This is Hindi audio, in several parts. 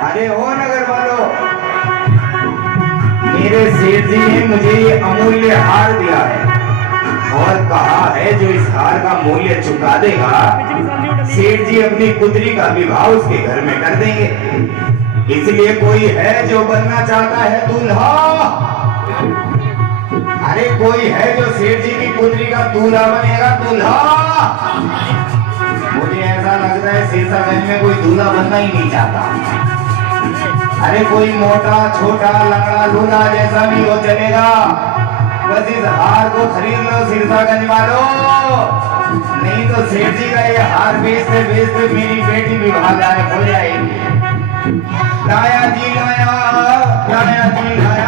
अरे ओ नगर वालों, मेरे सेठ जी ने मुझे ये अमूल्य हार दिया है और कहा है जो इस हार का मूल्य चुका देगा सेठ जी अपनी पुत्री का विवाह उसके घर में कर देंगे। इसलिए कोई है जो बनना चाहता है दूल्हा? अरे कोई है जो सेठ जी की पुत्री का दूल्हा बनेगा? दूल्हा? मुझे ऐसा लगता है शीर्षागंज में कोई दूल्हा बनना ही नहीं चाहता। अरे कोई मोटा छोटा लंगड़ा लूला जैसा भी हो चलेगा, बस इस हार को खरीद लो शीर्षागंज वालों, नहीं तो सेठ जी का ये हार बेचते बेचते मेरी बेटी विवाह लायक हो जाएगी। लाया जी लाया, लाया जी लाया,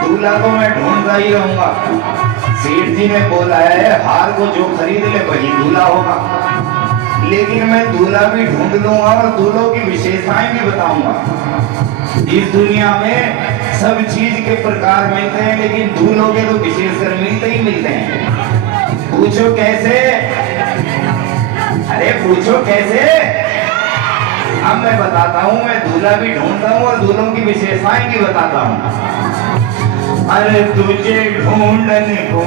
दूल्हा को मैं ढूंढता ही रहूंगा। सेठ जी ने बोला है हार को जो खरीद ले वही दूल्हा होगा, लेकिन मैं दूल्हा भी ढूंढ लूंगा और दूल्हों की विशेषताएं भी बताऊंगा। इस दुनिया में सब चीज के प्रकार मिलते हैं, लेकिन दूल्हों के तो विशेषकर मिलते ही मिलते हैं। पूछो कैसे? अरे पूछो कैसे? अब मैं बताता हूँ, मैं दूल्हा भी ढूंढता हूँ और दूल्हों की विशेषताएं भी बताता हूँ। अरे तुझे ढूंढन को,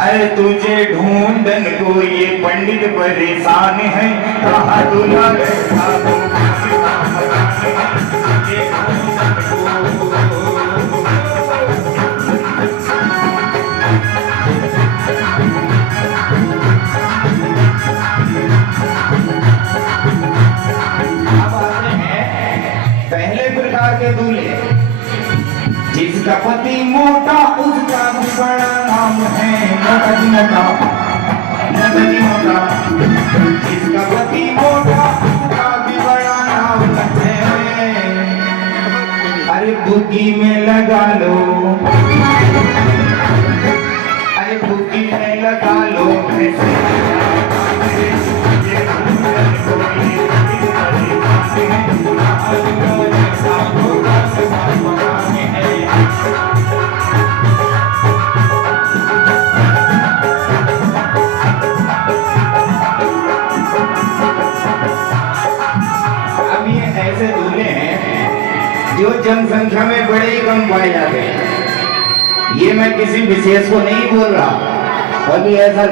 अरे तुझे ढूंढन को ये पंडित परेशान है, कहा दूल्हा बैठा हो पहले प्रकार के दूल्हे, जिसका पति मोटा उसका भी बड़ा नाम है, मोटा जी मोटा, मोटा जी मोटा, जिसका पति मोटा उसका भी बड़ा नाम है। अरे बुग्गी में लगा लो, अरे बुग्गी में लगा लो, जो जनसंख्या में बड़े ही कम पाए जाते हैं। ये मैं किसी विशेष को नहीं बोल रहा, कभी ऐसा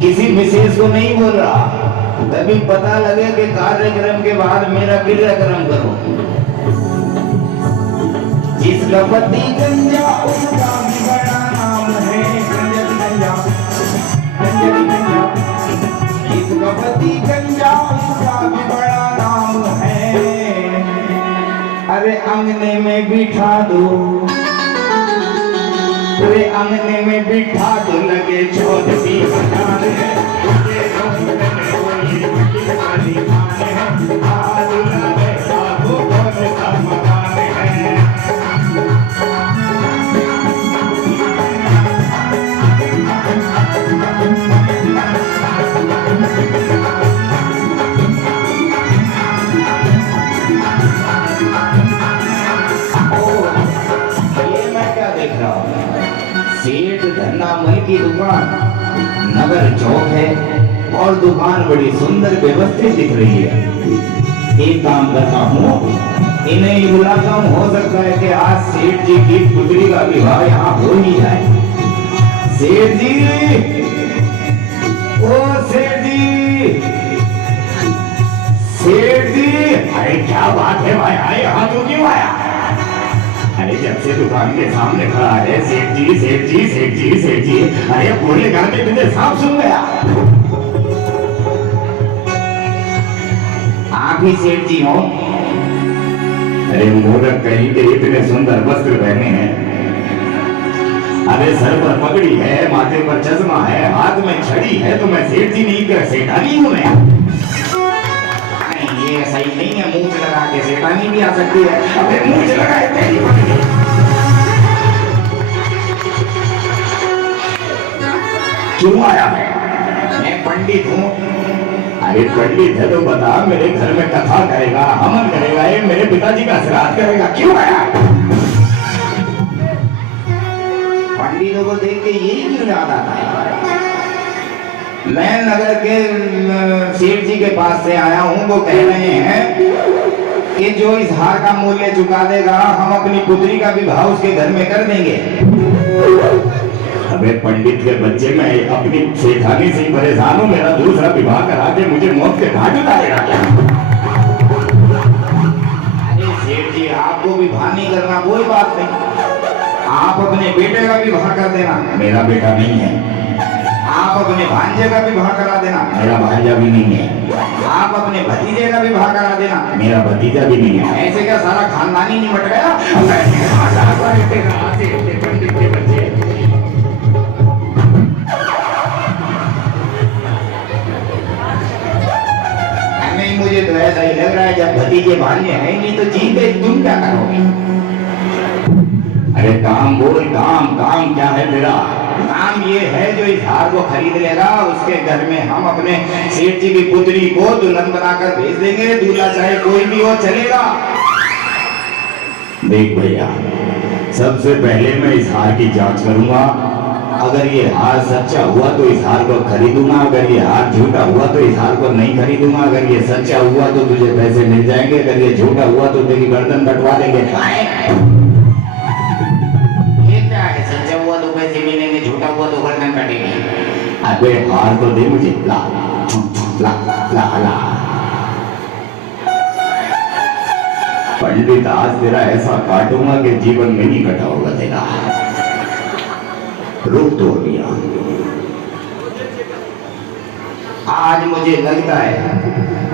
किसी विशेष को नहीं बोल रहा, तभी पता लगे कि कार्यक्रम के बाद मेरा क्रियाक्रम करो। जिसका पति गंजा उसका भी बड़ा नाम है, गंजा गंजा गंजा गंजा, जिसका पति गंजा उसका भी बड़ा नाम है। अरे अंगने में बिठा दो, अरे अंगने में बिठा दो, लगे चौधरी बजान है, सेठ धन्नामल की दुकान नगर चौक है और दुकान बड़ी सुंदर व्यवस्थित दिख रही है। एक काम करता हूँ, इन्हें ही बुलाता हूँ, हो सकता है कि आज सेठ जी की पुत्री का विवाह यहाँ हो ही जाए। सेठ जी, ओ सेठ जी, सेठ जी, अरे क्या बात है भाई, आए यहाँ तो क्यों आया? अरे जब से दुकान के सामने खड़ा है सेठ जी सेठ जी सेठ जी सेठ जी, अरे बोले गा के तुझे सांप सुन गया। आप ही सेठ जी हो? अरे मूर्ख कहीं के इतने सुंदर वस्त्र पहने हैं अरे सर पर पगड़ी है, माथे पर चश्मा है, हाथ में छड़ी है, तो मैं सेठ जी नहीं कर सेठानी हूँ मैं। नहीं ये सही नहीं है, मूंछ लगा के सेठानी भी आ सकती है। अबे मूंछ लगाए तेरी पगड़ी। क्यों आया मैं पंडित हूँ। अरे पंडित है तो बता, मेरे घर में कथा करेगा, हवन करेगा, ये मेरे पिताजी का श्राद्ध करेगा, क्यों आया? पंडितों को देख के यही क्यों याद आता है? मैं नगर के सेठ जी के पास से आया हूँ, वो कह रहे हैं कि जो इस हार का मूल्य चुका देगा, हम अपनी पुत्री का विवाह उसके घर में कर देंगे। अबे पंडित के बच्चे, मैं अपनी सेठानी से परेशान हूँ, मेरा दूसरा विवाह करा के मुझे मौत के घाट उतारेगा क्या? अरे सेठ जी, आपको विवाह नहीं करना कोई बात नहीं, आप अपने बेटे का विवाह कर देना, मेरा बेटा नहीं है। आप अपने भांजे का विवाह करा देना, मेरा भांजा भी नहीं है। आप अपने भतीजे का विवाह करा देना, मेरा भतीजा भी नहीं है। ऐसे क्या सारा खानदान ही निमट गया? पंडित के बच्चे, मुझे तो ऐसा ही लग रहा है, जब भतीजे भांजे हैं नहीं तो जी पे तुम क्या करोगे? अरे काम बोल, काम काम क्या है तेरा? काम ये है, जो इस हार को खरीद लेगा उसके घर में हम अपने सेठ जी की पुत्री को दुल्हन बनाकर भेज देंगे, दूल्हा चाहे कोई भी हो चलेगा। देख भैया, सबसे पहले मैं इस हार की जांच करूंगा, अगर ये हार सच्चा हुआ तो इस हार को खरीदूंगा, अगर ये हार झूठा हुआ तो इस हार को नहीं खरीदूंगा। अगर ये सच्चा हुआ तो तुझे पैसे मिल जाएंगे, अगर ये झूठा हुआ तो तेरी गर्दन कटवा देंगे। ये क्या है, सच्चा हुआ तो पैसे मिलेंगे, झूठा हुआ तो गर्दन कटेगी? अबे हार तो दे मुझे। ला ला ला ला। पंडित, आज तेरा ऐसा काटूंगा कि जीवन में नहीं कटा होगा तेरा। रुक तो दिया। आज मुझे लगता है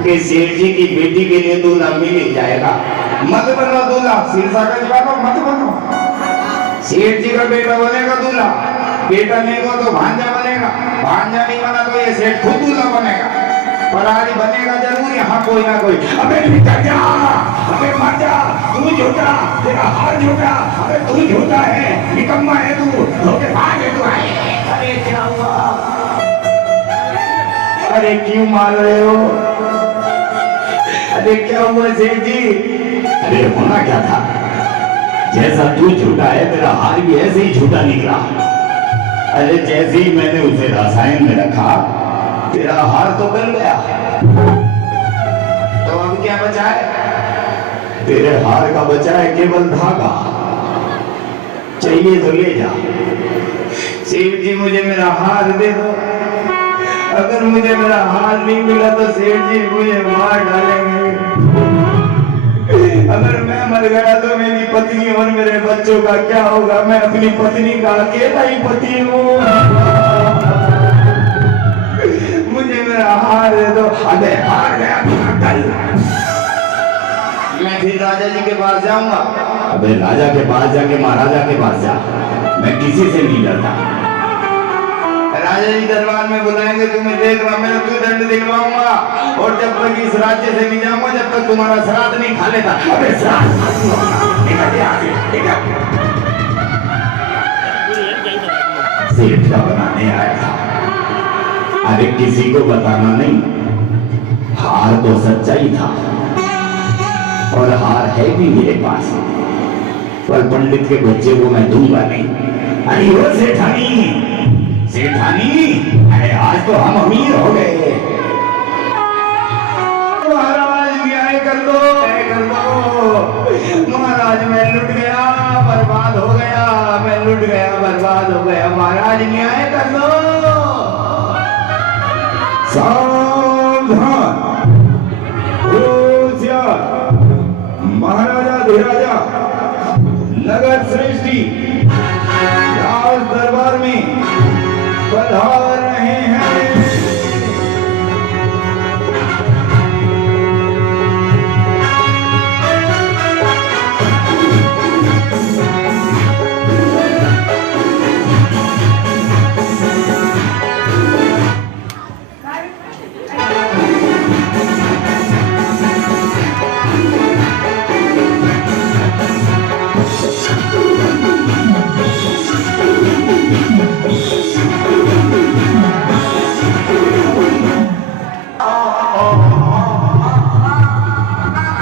कि सेठ जी की बेटी के लिए दूल्हा मिल ही जाएगा। मत बनो दूल्हा, शीर्षा का जवाब मत बनो। सेठ जी का बेटा बनेगा दूल्हा, बेटा नहीं हो तो भांजा बनेगा, भांजा नहीं बना तो ये सेठ खुद दूल्हा बनेगा। परारी बनेगा जरूर यहाँ कोई ना कोई। अबे निकल जा, अबे मर जा, तू झूठा, तेरा हार झूठा, अबे तू झूठा है, निकम्मा है तू, धोखेबाज है तू। अरे क्या हुआ? अरे क्यों मार रहे हो? अरे क्या हुआ सेठ जी? अरे होना क्या था, जैसा तू झूठा है तेरा हार भी ऐसे ही झूठा निकला। अरे जैसे ही मैंने उसे रसायन में रखा तेरा हार तो गल गया, तो अब क्या बचा है? तेरे हार का बचा है केवल धागा। चाहिए तो ले जा। सेठ जी मुझे मेरा हार दे दो, अगर मुझे मेरा हार नहीं मिला तो सेठ जी मुझे मार डालेंगे। अगर मैं मर गया तो मेरी पत्नी और मेरे बच्चों का क्या होगा? मैं अपनी पत्नी का अकेला ही पति हूँ। मुझे मेरा हार दे दो। अबे हार गया कल, मैं फिर राजा जी के पास जाऊंगा। अबे राजा के पास जाके महाराजा के पास जा, मैं किसी से नहीं डरता। राजा जी दरबार में बुलाएंगे, तुम्हें देख रहा मैं तू दंड दिलवाऊंगा, और जब तक इस राज्य से नहीं जाऊंगा जब तक तुम्हारा श्राद्ध नहीं खा लेता। अबे सेठ का बनाने आया था, अरे किसी को बताना नहीं। हार तो सच्चा ही था और हार है भी मेरे पास, पर पंडित के बच्चे को मैं दूंगा नहीं। अरे वो सेठानी, सेठानी, अरे आज तो हम अमीर हो गए। महाराज न्याय कर दो, कर दो। महाराज मैं लुट गया, बर्बाद हो गया, मैं लुट गया, बर्बाद हो गया। महाराज न्याय कर दो। सावधान, होशियार, महाराजा धीराजा नगर श्रेष्ठी राज दरबार में पधार रहे हैं।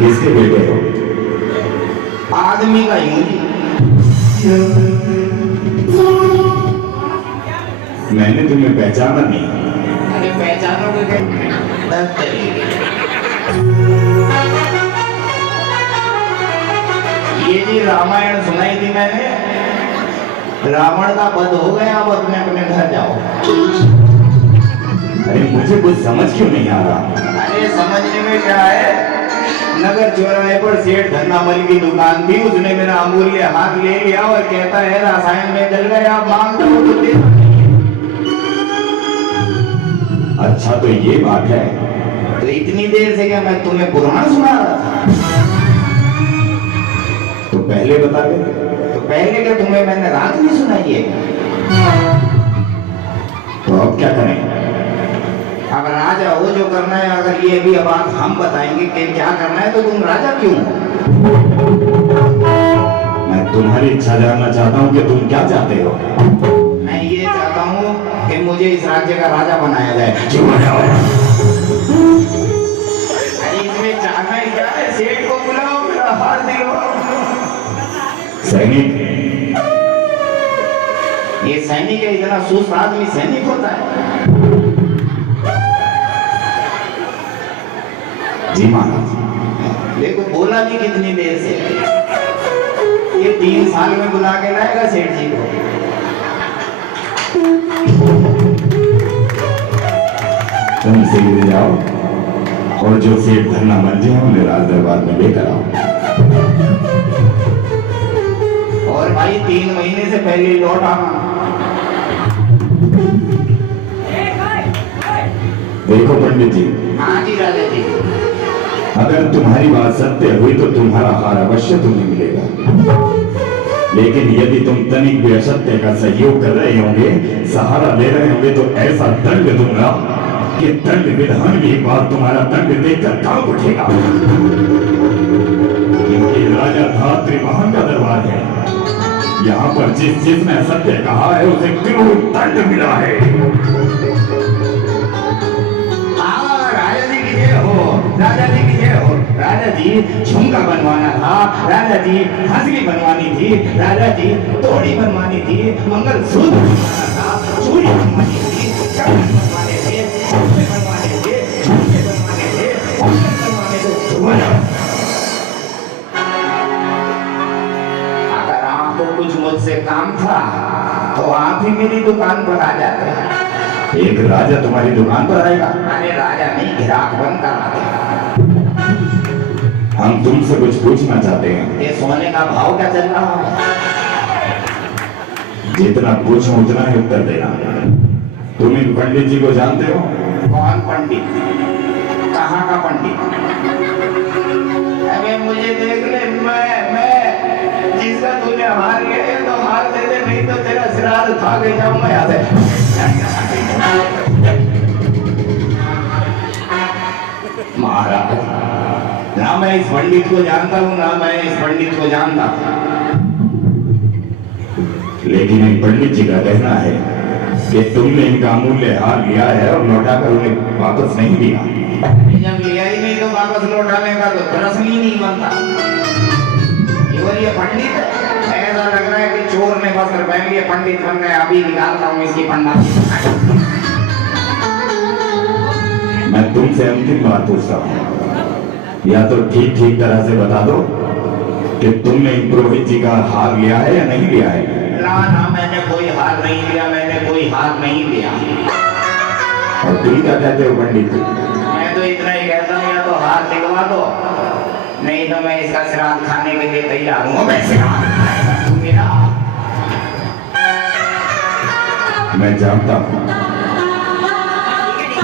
किसके बेटे हो? आदमी का ही। मैंने तुम्हें पहचाना नहीं। अरे पहचानोगे कैसे? ये जी रामायण सुनाई थी मैंने। रावण का वध हो गया, अब अपने अपने घर जाओ। अरे मुझे कुछ समझ क्यों नहीं आ रहा? अरे समझने में क्या है, नगर चौराहे पर सेठ धन्नामल की दुकान थी, उसने मेरा अमूल्य हाथ ले लिया और कहता है रासायन में जल गया, आप मांग दो तो दे। अच्छा तो ये बात है, तो इतनी देर से क्या मैं तुम्हें पुराण सुना रहा था? तो पहले बता दे। तो पहले क्या तुम्हें मैंने रात में सुनाई है? तो अब क्या करें? अब राजा हो जो करना है, अगर ये भी अब बात हम बताएंगे कि क्या करना है तो तुम राजा क्यों हो? मैं तुम्हारी इच्छा जानना चाहता हूँ कि तुम क्या चाहते हो। मैं ये चाहता हूँ कि मुझे इस राज्य का राजा बनाया जाए। क्यों बनाया? अरे इसमें चाहना ही क्या है? सेठ को बुलाओ, मेरा हाथ दिलवाओ। सैनिक, ये सैनिक है, इतना सुस्त आदमी सैनिक होता है? जी महाराज। देखो बोला भी कितनी देर से, ये 3 साल में बुला के लाएगा सेठ जी को। तुम सीधे जाओ और जो सेठ धरना मर जाए उन्हें राज दरबार में लेकर आओ। और भाई 3 महीने से पहले ही लौट आना। देखो पंडित जी। हाँ जी राजा जी। अगर तुम्हारी बात सत्य हुई तो तुम्हारा हार अवश्य तुम्हें मिलेगा, लेकिन यदि तुम तनिक भी असत्य का सहयोग कर रहे होंगे, सहारा ले रहे होंगे, तो ऐसा दंड दूंगा कि दंड विधान भी एक बार तुम्हारा दंड देखकर कांप उठेगा। क्योंकि राजा धात्री महान का दरबार है, यहाँ पर जिसने असत्य कहा है उसे क्रूर दंड मिला है। राजा जी की जय हो। राजा जी झुमका बनवाना था, राजा जी हंसली बनवानी थी, राजा जी तोड़ी बनवानी थी, मंगलसूत्र बनवाना था, चूड़ी बनवानी थी, कड़े बनवाने थे, झुमके बनवाने थे, झुमके बनवाने थे, बनवाने थे। अगर आपको कुछ मुझसे काम था तो आप ही मेरी दुकान पर आ जाते हैं। एक राजा तुम्हारी दुकान पर आएगा? अरे राजा नहीं, ग्राहक बनकर आते। हम तुमसे कुछ पूछना चाहते हैं। ये सोने का भाव क्या चल रहा है? जितना पूछो उतना ही उत्तर देना। तुम इन पंडित जी को जानते हो? कौन पंडित? कहाँ का पंडित? अरे मुझे देख ले, मैं जिसका तूने हार लिया तो हार दे दे, नहीं तो तेरा श्राद्ध खा के जाऊंगा यहाँ से। महाराज, ना मैं इस पंडित को जानता हूँ, ना मैं इस पंडित को जानता, लेकिन एक पंडित जी का कहना है कि तुमने इनका अमूल्य हार लिया है और लौटाकर उन्हें वापस नहीं दिया। जब लिया ही नहीं तो वापस लौटाने का तो प्रश्न ही नहीं बनता। ये पंडित है, ऐसा लग रहा है कि चोर ने वस्त्र पहन लिए, पंडित बन गए। अभी निकालता हूँ इसकी पंडा। मैं तुमसे अंतिम बात पूछता हूँ, या तो ठीक ठीक तरह से बता दो कि तुमने पुरोहित जी का हार लिया है या नहीं लिया है? ना ना, मैंने कोई हार नहीं लिया, मैंने कोई हार नहीं लिया। और तुम क्या कहते हो पंडित? मैं तो इतना ही कहता हूँ, या तो हार दिलवा दो, नहीं तो मैं इसका श्राद्ध खाने के लिए तैयार हूँ। मैं जानता हूँ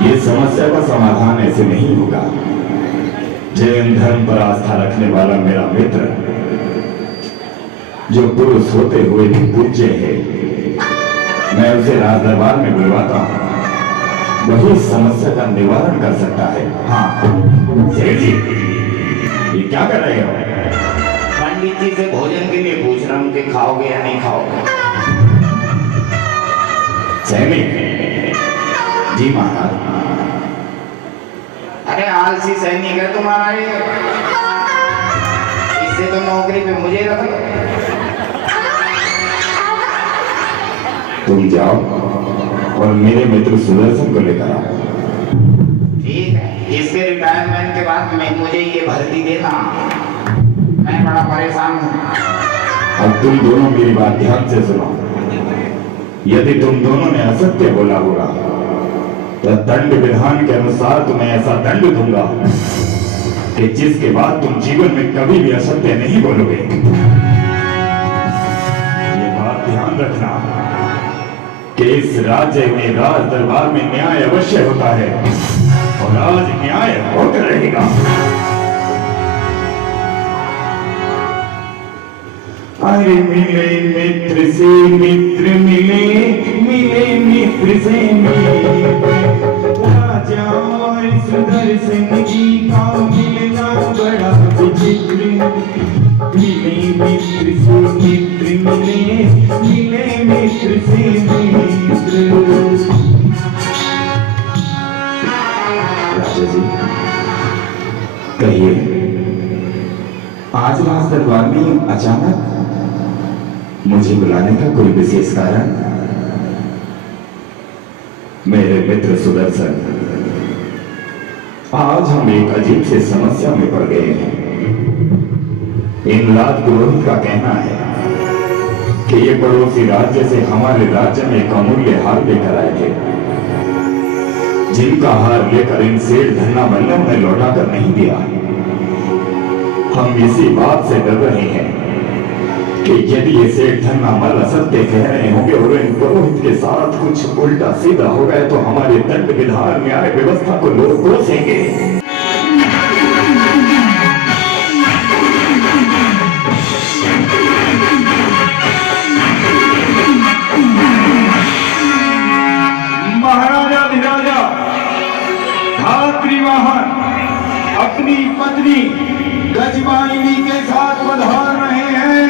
ये समस्या का समाधान ऐसे नहीं होगा। जैन धर्म पर आस्था रखने वाला मेरा मित्र, जो पुरुष होते हुए भी पूज्य है, मैं उसे राज दरबार में बुलवाता हूँ, वही समस्या का निवारण कर सकता है। हाँ सेठ जी, ये क्या कर रहे हो? पंडित जी से भोजन के लिए पूछ रहा हूँ कि खाओगे या नहीं खाओगे। सैनिक जी महाराज। अरे आलसी सैनिक है तुम्हारा ये। इससे तो नौकरी पे मुझे रख लो। तुम जाओ और मेरे मित्र सुदर्शन को लेकर आओ। ठीक है, इसके रिटायरमेंट के बाद मुझे ये भर्ती देना, मैं बड़ा परेशान हूँ। अब तुम दोनों मेरी बात ध्यान से सुनो। यदि तुम दोनों ने असत्य बोला होगा तो दंड विधान के अनुसार तुम्हें ऐसा दंड दूंगा कि जिसके बाद तुम जीवन में कभी भी असत्य नहीं बोलोगे। ये बात ध्यान रखना कि इस राज्य में, राज दरबार में न्याय अवश्य होता है और आज न्याय होकर रहेगा। अरे मिले मित्र से मित्र मिले, मिले मित्र से मिले, राजा और सुदर्शन जी का मिलना बड़ा विचित्र। मिले मित्र से मित्र मिले, मिले मित्र से मित्र। राजा जी कहिए, आज राज दरबार में अचानक मुझे बुलाने का कोई विशेष कारण? मेरे मित्र सुदर्शन, आज हम एक अजीब से समस्या में पड़ गए हैं। इन राज पुरोहित का कहना है कि ये पड़ोसी राज्य से हमारे राज्य में एक अमूल्य हार लेकर आए थे, जिनका हार लेकर इन सेठ धन्ना मल्लम ने लौटाकर नहीं दिया। हम इसी बात से डर रहे हैं कि यदि ये सेठ धन्ना मल असत्य कह रहे होंगे और इन पुरोहित के साथ कुछ उल्टा सीधा हो गए तो हमारे दंड विधान न्याय व्यवस्था को लोग कोसेंगे। महाराजा धिराजा भातृवाहन अपनी पत्नी गजवाहिनी के साथ पधार रहे हैं।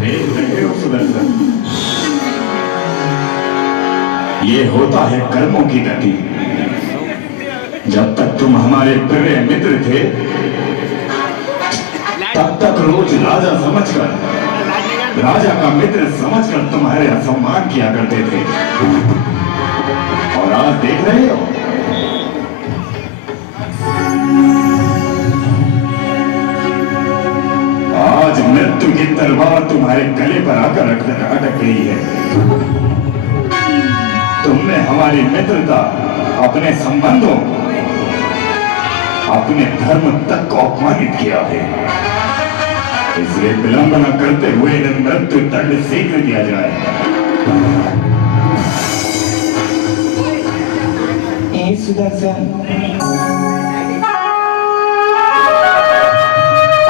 देख रहे हो सुदर्शन, ये होता है कर्मों की गति। जब तक तुम हमारे प्रिय मित्र थे तब तक रोज राजा समझकर, राजा का मित्र समझकर तुम्हारे सम्मान किया करते थे, और आज देख रहे हो आज मृत्यु की तलवार तुम्हारे गले पर आकर अटक गई है। तुमने हमारी मित्रता, अपने संबंधों, अपने धर्म तक को अपमानित किया है। इसलिए विलंब न करते हुए इन्हें मृत्यु दंड शीघ्र दिया जाए। सुदर्शन,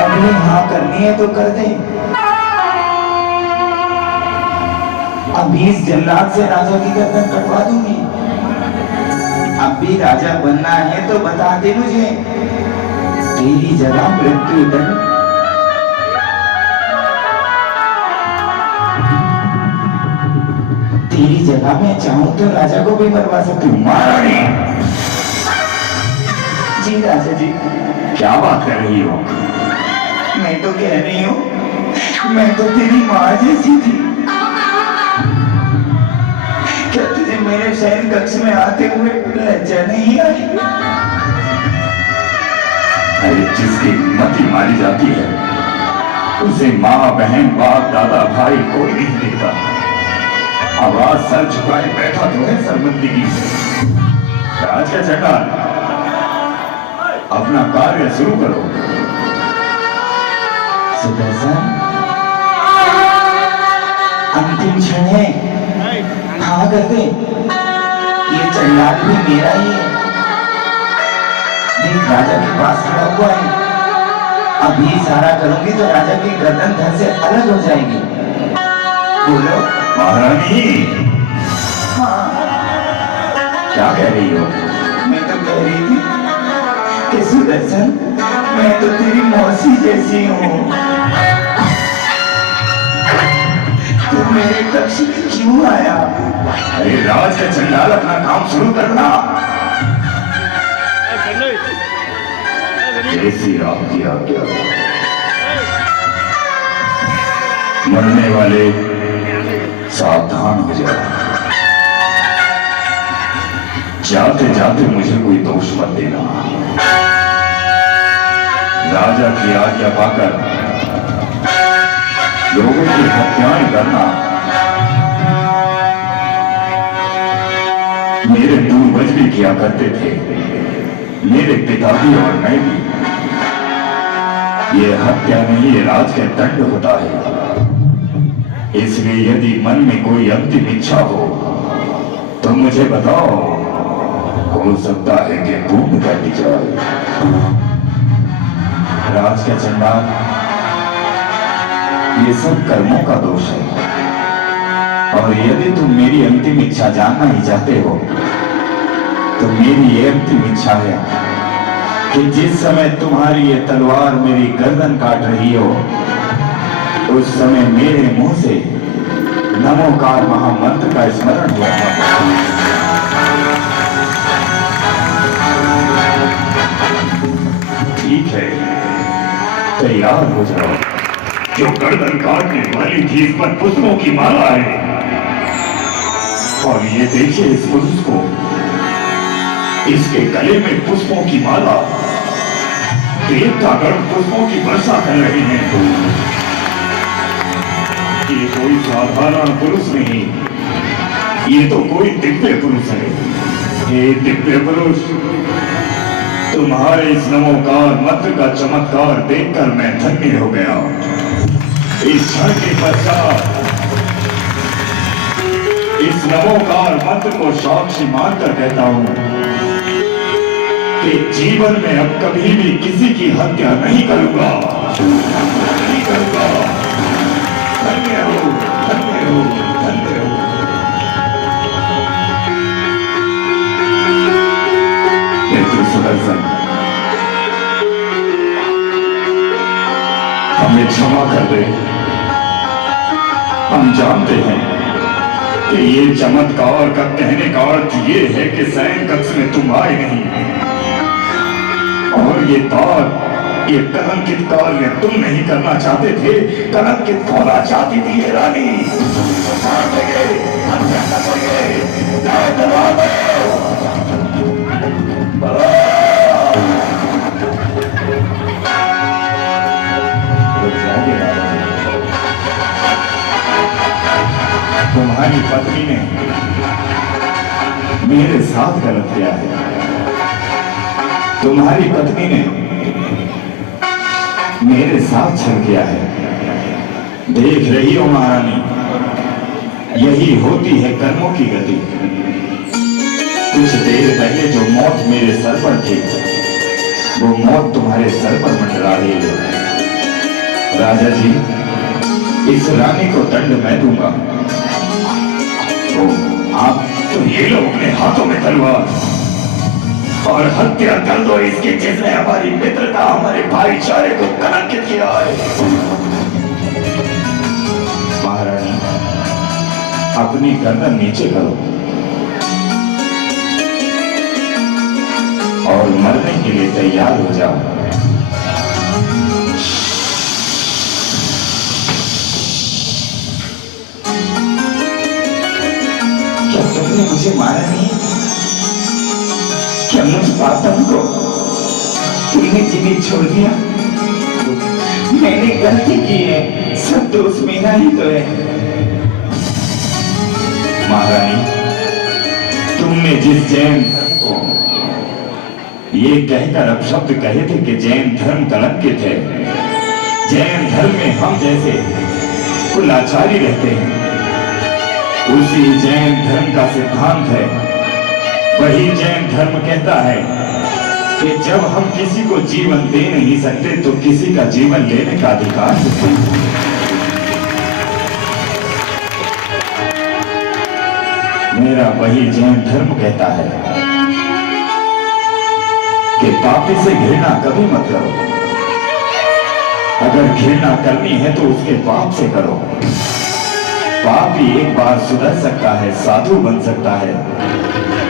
अभी हाँ करनी है तो कर दे। अभी इस जल्लाद से राजा की गर्दन कटवा दूंगी। अब भी राजा बनना है तो बता दे मुझे, तेरी जगह मृत्यु दंड तेरी जगह में चाहूं तो राजा को भी मरवा सकती हूँ। महारानी जी राजा जी, क्या बात कर रही हो? मैं तो कह रही हूँ, मैं तो तेरी माँ जैसी थी। क्या तुझे मेरे शयन कक्ष में आते हुए लज्जा नहीं आई? अरे जिसकी मति मारी जाती है उसे माँ, बहन, बाप, दादा, भाई कोई नहीं दिखता। आवाज सर झुकाए बैठा तो है सरबंदगी से। राज का चकार, अपना कार्य शुरू करो। सुदर्शन, अंतिम क्षण है, हाँ कर दे। ये चंडाल भी मेरा ही है। देख राजा के पास खड़ा हुआ है। अभी इशारा करूंगी तो राजा की गर्दन धड़ से अलग हो जाएगी। बोलो महारानी। हाँ, क्या कह रही हो? मैं तो कह रही थी कि सुदर्शन, मैं तो तेरी मौसी जैसी हूँ। तू मेरे कक्ष में क्यों आया? अरे राज का चंडाल, अपना काम शुरू करना। ऐसी रात की आज्ञा। मरने वाले सावधान हो जाओ। जाते जाते मुझे कोई दोष मत देना। राजा की आज्ञा पाकर लोगों की हत्याएं करना मेरे पूर्वज भी किया करते थे, मेरे पिता भी और मैं भी। ये हत्या नहीं, ये राज का दंड होता है। इसलिए यदि मन में कोई अंतिम इच्छा हो तो मुझे बताओ, हो सकता है कि पूर्ण कर दी जाए। राज का चंडाल, ये सब कर्मों का दोष है। और यदि तुम मेरी अंतिम इच्छा जानना ही चाहते हो तो मेरी ये अंतिम इच्छा है कि जिस समय तुम्हारी ये तलवार मेरी गर्दन काट रही हो, उस समय मेरे मुंह से नमोकार महामंत्र का स्मरण हुआ। ठीक है, तैयार हो जाओ। जो गर्दन काटने वाली थी, इस पर पुष्पों की माला है। और ये देखिए इस पुरुष को, इसके गले में पुष्पों की माला। देवतागण पुष्पों की वर्षा कर रहे हैं। ये कोई साधारण पुरुष नहीं, ये तो कोई दिव्य पुरुष है। ये दिव्य पुरुष, तुम्हारे इस नमोकार मंत्र का चमत्कार देखकर मैं धन्य हो गया। इस क्षण के पश्चात इस नमोकार मंत्र को साक्षी मानकर कहता हूं कि जीवन में अब कभी भी किसी की हत्या नहीं करूंगा, नहीं करूंगा। धन्य हो, धन्य हो, धन्य हो। मित्र सुदर्शन, हमें क्षमा कर दे। हम जानते हैं कि ये चमत्कार का कहने का अर्थ ये है कि शयन कक्ष में तुम आए नहीं, और ये तार, ये कलंकित कार्य तुम नहीं करना चाहते थे, कलंकित होना चाहती थी ये रानी। तुम्हारी पत्नी ने मेरे साथ गलत किया है। तुम्हारी पत्नी ने मेरे साथ छल किया है। देख रही हो महारानी, यही होती है कर्मों की गति। कुछ देर पहले जो मौत मेरे सर पर थी, वो मौत तुम्हारे सर पर मंडरा रही है। राजा जी, इस रानी को दंड मैं दूंगा। तो आप तो ये लोग अपने हाथों में तलवार और हत्या कर दो इसके, जिसने हमारी मित्रता, हमारे भाईचारे को कलंकित किया है। महारानी, अपनी गर्दन नीचे करो और मरने के लिए तैयार हो जाओ। क्या तुमने मुझे मारा नहीं? क्या मुझ पातम को तुमने जीवित छोड़ दिया? मैंने गलती की है, सब दोष मेरा ही तो है। महारानी, तुमने जिस जैन धर्म को ये कहकर अपशब्द कहे थे कि जैन धर्म कलंकित है, जैन धर्म में हम जैसे कुलाचारी रहते हैं, उसी जैन धर्म का सिद्धांत है। वही जैन धर्म कहता है कि जब हम किसी को जीवन दे नहीं सकते तो किसी का जीवन लेने का अधिकार है। मेरा वही जैन धर्म कहता है कि पापी से घृणा कभी मत करो, अगर घृणा करनी है तो उसके पाप से करो। पापी एक बार सुधर सकता है, साधु बन सकता है,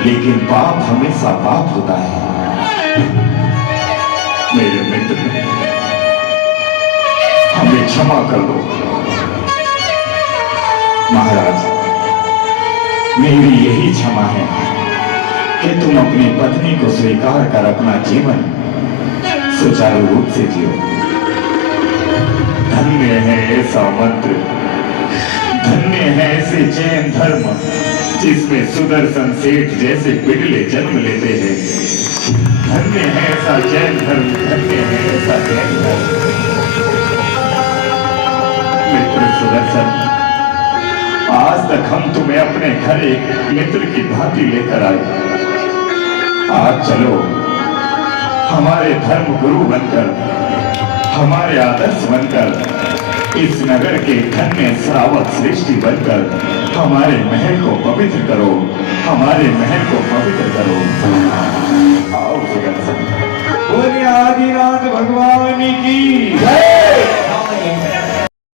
लेकिन पाप हमेशा पाप होता है। मेरे मित्र, हमें क्षमा कर दो। महाराज, मेरी यही क्षमा है कि तुम अपनी पत्नी को स्वीकार कर अपना जीवन सुचारू रूप से जियो। धन्य है ऐसा मंत्र, धन्य है ऐसे जैन धर्म जिसमें सुदर्शन सेठ जैसे बिडले जन्म लेते हैं। धन्य है ऐसा जैन धर्म, धन्य है ऐसा जैन धर्म। मित्र सुदर्शन, आज तक हम तुम्हें अपने घर एक मित्र की भांति लेकर आए। आज चलो हमारे धर्म गुरु बनकर, हमारे आदर्श बनकर, इस नगर के धन्य श्रावक सृष्टि बनकर हमारे महल को पवित्र करो, हमारे महल को पवित्र करो। आओ सुदर्शन। बोलिए आदिनाथ भगवान की जय।